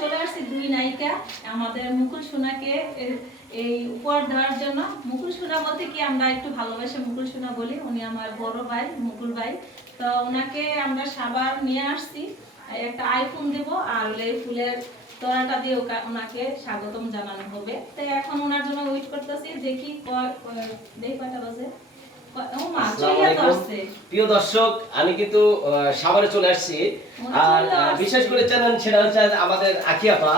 চলে আসছি দুই নায়িকা। আমাদের মুকুল সোনাকে এই উপহার দেওয়ার জন্য। মুকুল সোনা বলতে কি, আমরা একটু ভালোবাসে মুকুল সোনা বলি। উনি আমার বড় ভাই, মুকুল ভাই। তো ওনাকে আমরা সাবার নিয়ে আসছি। একটা আইফোন দেব আর এই ফুলের তোড়াটা দিয়ে ওনাকে স্বাগতম জানানো হবে। তো এখন ওনার জন্য ওয়েট করতেছি, দেখি দেখি কয়টা বাজে? প্রিয় দর্শক আমি কিন্তু সাভারে চলে আসছি। আর। বিশেষ করে জানেন সেটা হচ্ছে আমাদের আখি আপা।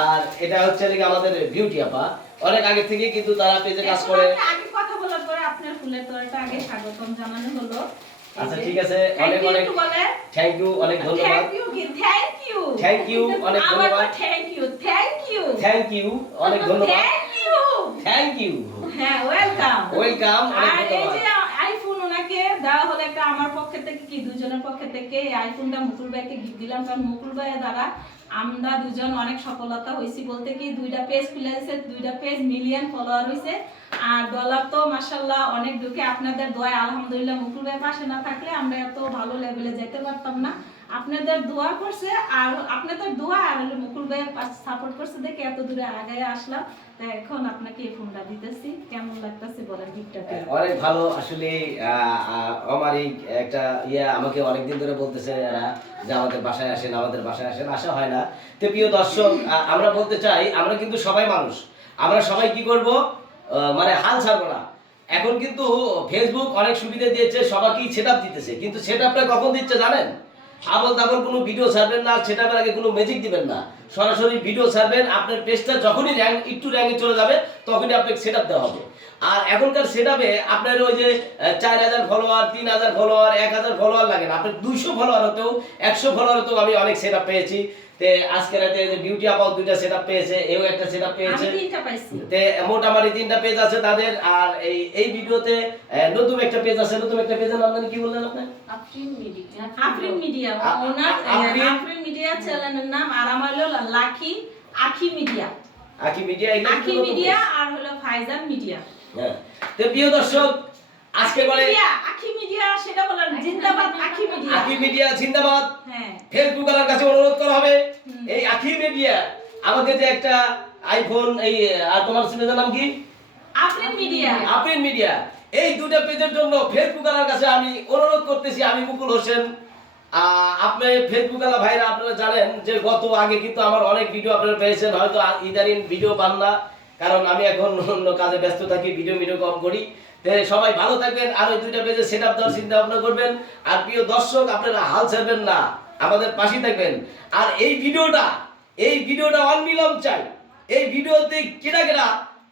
আর এটা হচ্ছে আমাদের বিউটি আপা। অনেক আগে থেকে কিন্তু তারা পেজে কাজ করে। আগে কথা বলার পরে আপনার ফুলের তোড়াটা আগে স্বাগতম জানানো হলো। আচ্ছা, ঠিক আছে। অনেক অনেক থ্যাংক ইউ অনেক ধন্যবাদ। Thank you thank you Thank you, অনেক ধন্যবাদ। Thank you thank you thank you অনেক ধন্যবাদ। থ্যাংক ইউ থ্যাংক ইউ হ্যাঁ ওয়েলকাম ওয়েলকাম অনেক ধন্যবাদ যে আইফোন ওনাকে দেওয়া হলো একটা আমার পক্ষ থেকে কি দুজনের পক্ষ থেকে এই আইফোনটা মুকুল ভাইকে গিফট দিলাম? কারণ মুকুল ভাইয়ের দ্বারা আমরা দুজন অনেক সফলতা হয়েছি বলতে কি, দুইটা পেজ খুলে দিয়েছে দুইটা পেজ মিলিয়ন ফলোয়ার হয়েছে আর ডলার তো মাসাল্লাহ অনেক দুঃখে। আপনাদের দয়া আলহামদুলিল্লাহ মুকুল ভাই পাশে না থাকলে আমরা এত ভালো লেভেলে যেতে পারতাম না। আপনাদের দোয়া করছে আর আপনাদের দোয়া আর হলো মুকুল ভাইয়ের সাপোর্ট করছে দেখে এত দূরে আগে আসলাম। তো এখন আপনাকে এই ফোনটা দিতেছি। কেমন লাগতেছে বলেন গিফটটা? অনেক ভালো। আসলে আমার এই একটা ইয়ে আমাকে অনেকদিন ধরে বলতেছে এরা যে আমাদের বাসায় আসেন আমাদের বাসায় আসেন। আসা হয় না। তো প্রিয় দর্শক আমরা বলতে চাই আমরা কিন্তু সবাই মানুষ। আমরা সবাই কি করব? মানে হাল ছাড়বো না। এখন কিন্তু ফেসবুক অনেক সুবিধা দিয়েছে সবাইকেই সেট দিতেছে। কিন্তু সেট কখন দিচ্ছে জানেন? আবল তাবল কোনো ভিডিও ছাড়বেন না সেটা আগে কোনো ম্যাজিক দিবেন না। সরাসরি ভিডিও ছাড়বেন, আপনার পেজটা যখনই র্যাঙ্ক একটু র্যাঙ্কে চলে যাবে, তখনই আপনাকে সেট আপ দেওয়া হবে। আর এখনকার সেট আপে আপনার ওই যে চার হাজার ফলোয়ার তিন হাজার ফলোয়ার এক হাজার ফলোয়ার লাগে না। আপনার দুইশো ফলোয়ার হতেও, একশো ফলোয়ার হতেও আমি অনেক সেট পেয়েছি। তে আজকে রাতে যে বিউটি আপাও দুইটা সেট পেয়েছে এও একটা সেট পেয়েছে। আমি তিনটা পাইছি। তে মোটামুটি তিনটা পেজ আছে তাদের আর এই এই ভিডিওতে নতুন একটা পেজ আছে নতুন একটা পেজের নাম জানি কি বললেন আপনি? আফরিন মিডিয়া আফরিন মিডিয়া ওনার আফরিন? মিডিয়া চ্যানেলের নাম আর আমার হলো লাকি আখি মিডিয়া আকি মিডিয়া আখি মিডিয়া আর হলো ফাইজান মিডিয়া হ্যাঁ। তো প্রিয় দর্শক আজকে বলে আখি মিডিয়া সেটা বলেন জিন্দাবাদ আখি মিডিয়া আকি মিডিয়া জিন্দাবাদ। হ্যাঁ। ফেসবুক কাছে হবে। এই আখি মিডিয়া আমাকে যে একটা আইফোন এই আর তোমার সিমের নাম কি? আফরিন মিডিয়া আপিন মিডিয়া এই দুটো পেজের জন্য ফেসবুক ওয়ালার কাছে আমি অনুরোধ করতেছি আমি মুকুল হোসেন আপনি ফেসবুক ওয়ালা ভাইরা আপনারা জানেন যে গত আগে কিন্তু আমার অনেক ভিডিও আপনারা পেয়েছেন। হয়তো ইদানিং ভিডিও পান না কারণ আমি এখন অন্য কাজে ব্যস্ত থাকি ভিডিও ভিডিও কম করি। সবাই ভালো থাকবেন আর ওই দুইটা পেজে সেট আপ দেওয়ার চিন্তা ভাবনা করবেন। আর প্রিয় দর্শক আপনারা হাল ছাড়বেন না। আমাদের পাশেই থাকবেন। আর এই ভিডিওটা এই ভিডিওটা অনবিলম্ব চাই। এই ভিডিওতে কেটা কেটা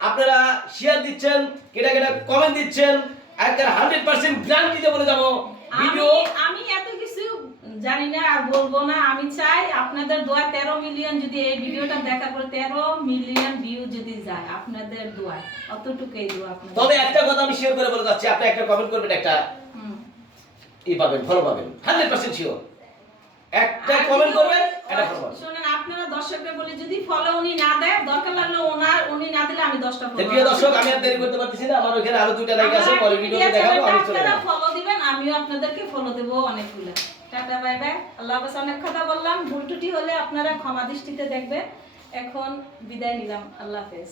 আপনারা শেয়ার দিচ্ছেন কেটা কেটা কমেন্ট দিচ্ছেন একটা হান্ড্রেড পার্সেন্ট দিয়ে বলে যাব। ভিডিও আমি এত কিছু জানি না আর বলব না। আমি চাই আপনাদের দোয়া তেরো মিলিয়ন যদি এই ভিডিওটা দেখার পর তেরো মিলিয়ন ভিউ যদি যায় আপনাদের দোয়া অতটুকুই দোয়া তবে একটা কথা আমি শেয়ার করে বলে যাচ্ছি। আপনি একটা কমেন্ট করবেন একটা হুম। ই পাবেন ফলো পাবেন। হান্ড্রেড পার্সেন্ট শিওর একটা কমেন্ট করবেন ফলো পাবেন শোনেন আপনারা দর্শকরা বলে যদি ফলো উনি না দেয় দরকার লাগলে ওনার উনি না দিলে আমি দশটা তো প্রিয় দর্শক আমি আর দেরি করতে পারতেছি না আমার ওখানে আরও দুইটা লাইক আছে পরে ভিডিওতে দেখাবো আমি চলে যাব ফলো দিবেন আমিও আপনাদেরকে ফলো দেবো অনেকগুলো। টাটা বাই বাই আল্লাহ হাফেজ অনেক কথা বললাম। ভুল ত্রুটি হলে আপনারা ক্ষমা দৃষ্টিতে দেখবেন। এখন বিদায় নিলাম। আল্লাহ হাফেজ।